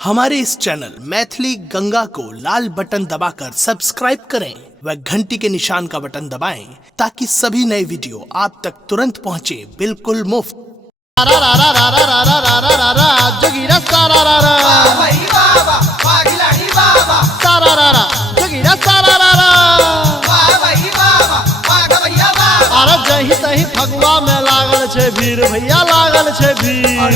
हमारे इस चैनल मैथिली गंगा को लाल बटन दबाकर सब्सक्राइब करें व घंटी के निशान का बटन दबाएं ताकि सभी नए वीडियो आप तक तुरंत पहुंचे बिल्कुल मुफ्त। जही तही फगुआ में लागल छे भीड़ भैया लागल छे भीड़।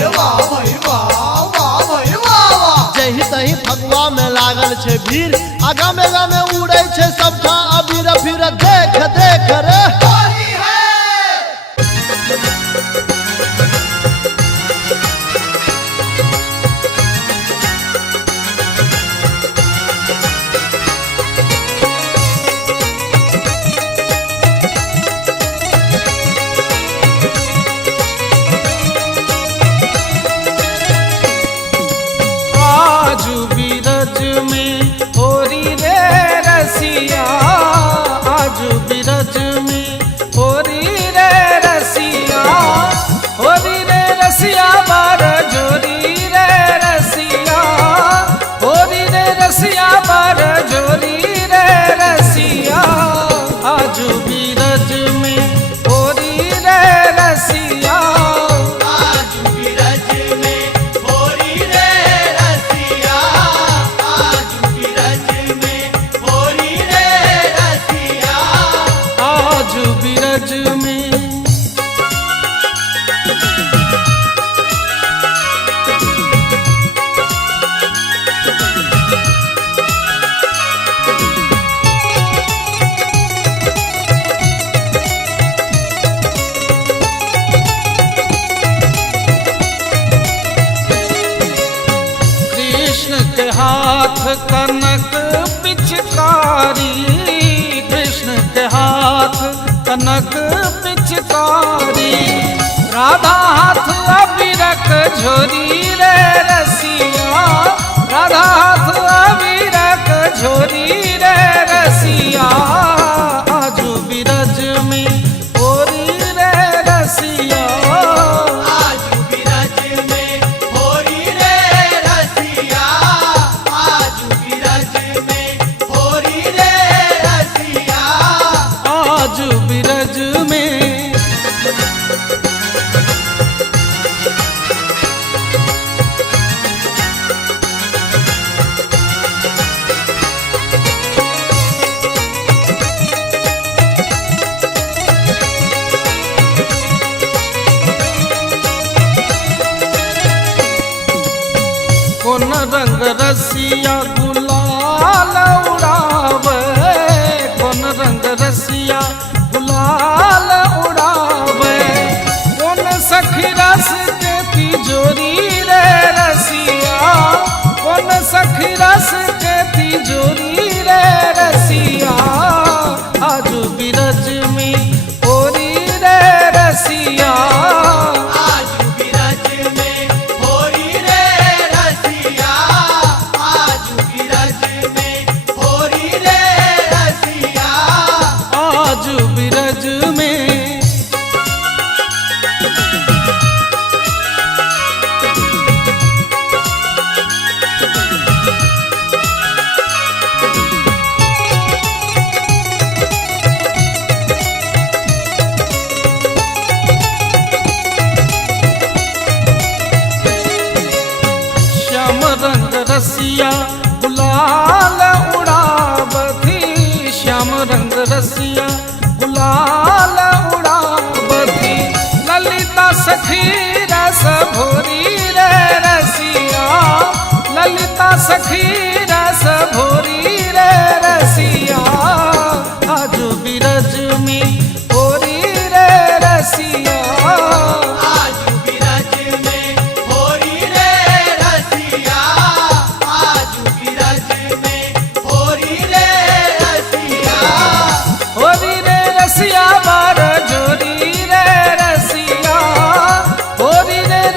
जही तही फगुआ में लागल छे भीड़ आगा में उड़े छे सब ठा अबीर फिर देख देख रे हाथ कनक पिचकारी। कृष्ण के हाथ कनक पिचकारी। राधा हाथ अबीरक झोरी रे रसिया। राधा हाथ अबीरक झोरी रे रसिया। आजू बिरज में होरी रे रसिया। कौन रंग रसिया गुलाल उड़ावे। कौन रंग रसिया गुलाल उड़ावे। कौन सखी रस के तिजोरी रे रसिया। कौन सखी रस के तिजोरी रे रसिया। आजू बिरज में होरी रे रसिया। रसिया गुलाल उड़ावती। श्याम रंग रसिया गुलाल उड़ावती। ललिता सखी रस भोरी रे रसिया। ललिता सखी रस भोरी रे रसिया। आजू बिरज में होरी रे रसिया।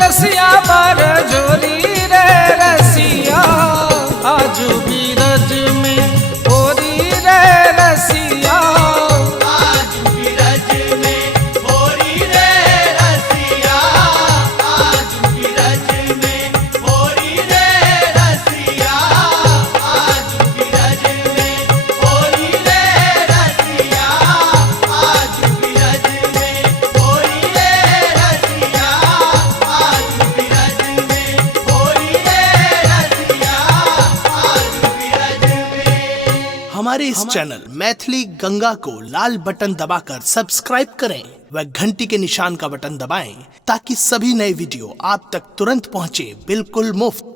रसिया बर जोरी रे रसिया। हमारे इस चैनल मैथिली गंगा को लाल बटन दबाकर सब्सक्राइब करें व घंटी के निशान का बटन दबाएं ताकि सभी नए वीडियो आप तक तुरंत पहुंचे बिल्कुल मुफ्त।